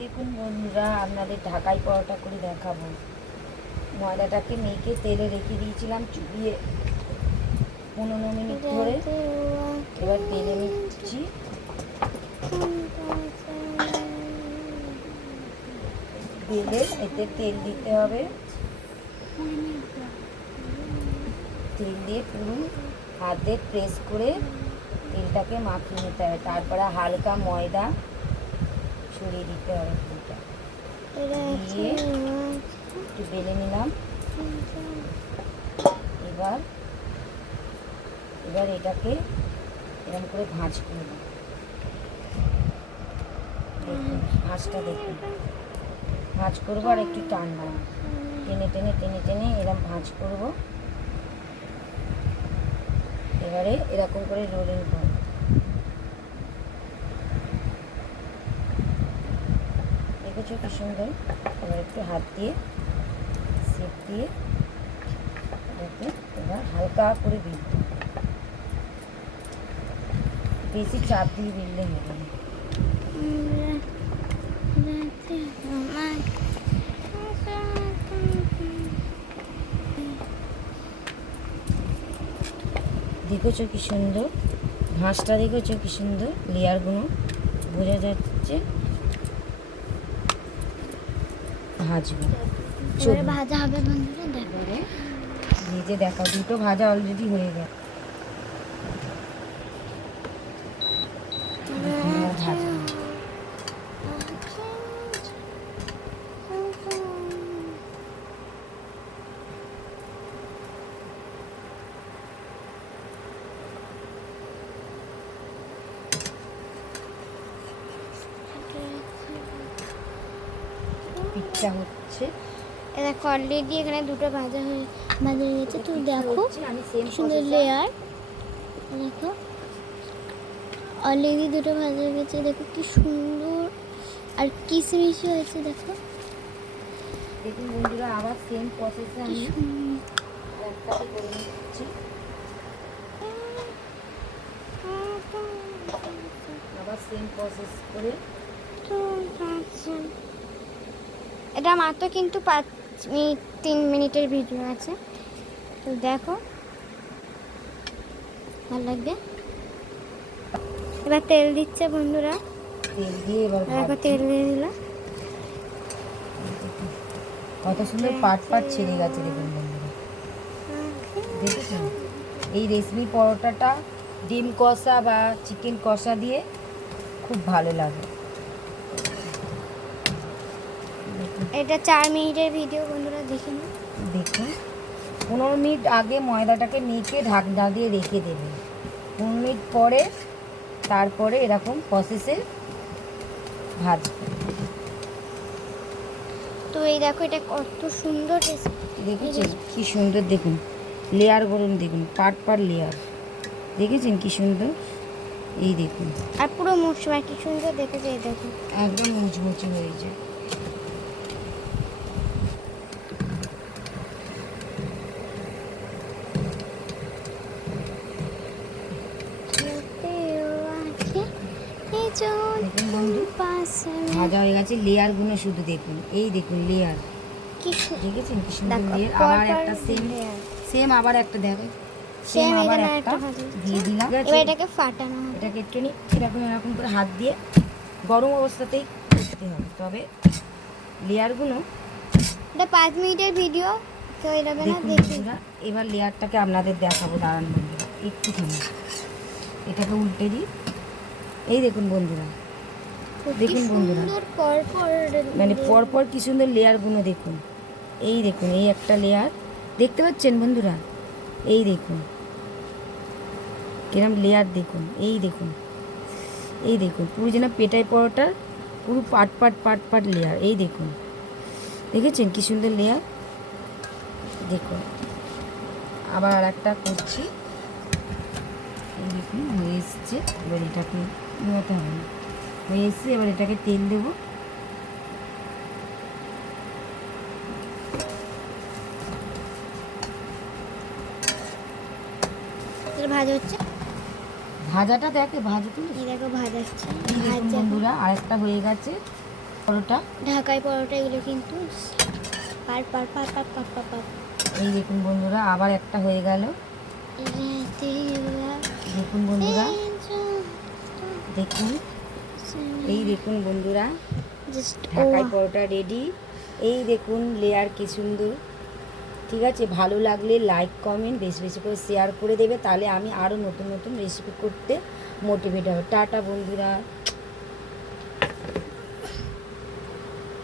দেখুন বন্ধুরা, আপনাদের ঢাকাই পরোটা করে দেখাবো। ময়দাটাকে মেখে তেলে রেখে দিয়েছিলাম চুবিয়ে 15 মিনিট ধরে। এবার তেলে নিচ্ছি। বেলে এতে তেল দিতে হবে। তেল দিয়ে পুরো হাত দিয়ে প্রেস করে তেলটাকে মাখিয়ে নিতে হবে। তারপরে হালকা ময়দা ছড়িয়ে দিতে হবে। ফুলটা দিয়ে একটু বেলে নিলাম। এবার এটাকে এরকম করে ভাঁজ করে দিই। দেখুন ভাঁজটা দেখুন, ভাঁজ করবো আর একটু ঠান্ডা টেনে টেনে টেনে টেনে এরকম ভাঁজ করবো। এবারে এরকম করে রোলিং করব। দেখেছো কি সুন্দর। এবার একটু হাত দিয়ে সেপ দিয়ে এটাকে এবার হালকা করে দিই। বেশি চাপ দিয়ে দিলে হবে না। দেখেছো কি সুন্দর ভাঁজটা, দেখেছো কি সুন্দর লেয়ারগুলো বোঝা যাচ্ছে। ভাজবো, ভাজা হবে বন্ধুরা। দেখো ভেজে দেখাও। দুটো ভাজা অলরেডি হয়ে গেছে। পিঠা হচ্ছে। দেখো অলরেডি এখানে দুটো ভাজা হয়ে গেছে। তো দেখো সুন্দর লেয়ার। দেখো অলরেডি দুটো ভাজা হয়ে গেছে। দেখো কি সুন্দর আর কিসমিসি হয়েছে। দেখো দেখুন বন্ধুরা, আবার সেম প্রসেসে আমি একটাকে করে নিচ্ছি। আবার সেম প্রসেস করে। এটা মাত্র কিন্তু 3 মিনিটের ভিডিও আছে। তো দেখো ভালো লাগবে। এবার তেল দিচ্ছে বন্ধুরা। তেল দিয়ে এবার দেখো তেল দিয়ে দিল। কত সুন্দর পাট পাট ছেড়ে গেছে। দেখুন বন্ধুরা, দেখেছেন? এই রেশমি পরোটাটা ডিম কষা বা চিকেন কষা দিয়ে খুব ভালো লাগে। এটা 4 মিনিটের ভিডিও বন্ধুরা, দেখে নিন। দেখুন 15 মিনিট আগে ময়দাটাকে মেখে ঢাকনা দিয়ে রেখে দেবেন। 15 মিনিট পরে তারপরে এরকম প্রসেসে ভাজবেন। তো এই দেখো এটা কত সুন্দর দেখেছেন কি সুন্দর। দেখুন লেয়ার করুন, দেখুন পাট পাট লেয়ার। দেখেছেন কি সুন্দর। এই দেখুন আর পুরো মুচমা কি সুন্দর দেখেছে। এই দেখুন একদম মুচমুচে হয়ে যায়। দেখুন বন্ধু ভাজা হয়ে গেছে। লেয়ারগুলো শুধু দেখুন। এই দেখুন লেয়ার, দেখেছেন কি সুন্দর লেয়ার। আবার একটা সেম আবার একটা দেখো সেম আবার একটা দিয়ে দিলাম। এবার এটাকে ফাটানো হবে। এটাকে একটু এরকম এরকম করে হাত দিয়ে গরম অবস্থাতেই করতে হবে। তবে লেয়ারগুলো এটা 5 মিনিটের ভিডিও। তো এটাকে না দেখুন দেখি। বন্ধুরা, এবার লেয়ারটাকে আপনাদের দেখাবো। দাঁড়ান বন্ধুরা একটুখানি এটাকে উল্টে দিই। এই দেখুন বন্ধুরা, দেখুন বন্ধুরা মানে পরপর কি সুন্দর লেয়ারগুলো দেখুন। এই দেখুন এই একটা লেয়ার দেখতে পাচ্ছেন বন্ধুরা। এই দেখুন কিরম লেয়ার দেখুন। এই দেখুন, এই দেখুন পুরো যেন পেটাই পরোটার পুরো পাট পাট পাট পাট লেয়ার। এই দেখুন, দেখেছেন কি সুন্দর লেয়ার। দেখুন আবার আর একটা করছি। এই দেখুন হয়ে এসছে। এবার এটাকে নিতে হবে না, হয়ে এসছে। এবার এটাকে তেল দেবো। ভাজা হচ্ছে। ভাজাটা দেখে ভাজা তুলে এই দেখো ভাজা হচ্ছে। বন্ধুরা, আরেকটা হয়ে গেছে। পরোটা ঢাকাই পরোটা এগুলো কিন্তু পার পার পার পার পার পার পার এই দেখুন বন্ধুরা, আবার একটা হয়ে গেল। দেখুন বন্ধুরা, দেখুন, এই দেখুন বন্ধুরা, জাস্ট ঢাকাই পরোটা রেডি। এই দেখুন লেয়ার কি সুন্দর। ঠিক আছে, ভালো লাগলে লাইক কমেন্ট বেশি বেশি করে শেয়ার করে দেবে, তাহলে আমি আরও নতুন নতুন রেসিপি করতে মোটিভেট হব। টাটা বন্ধুরা।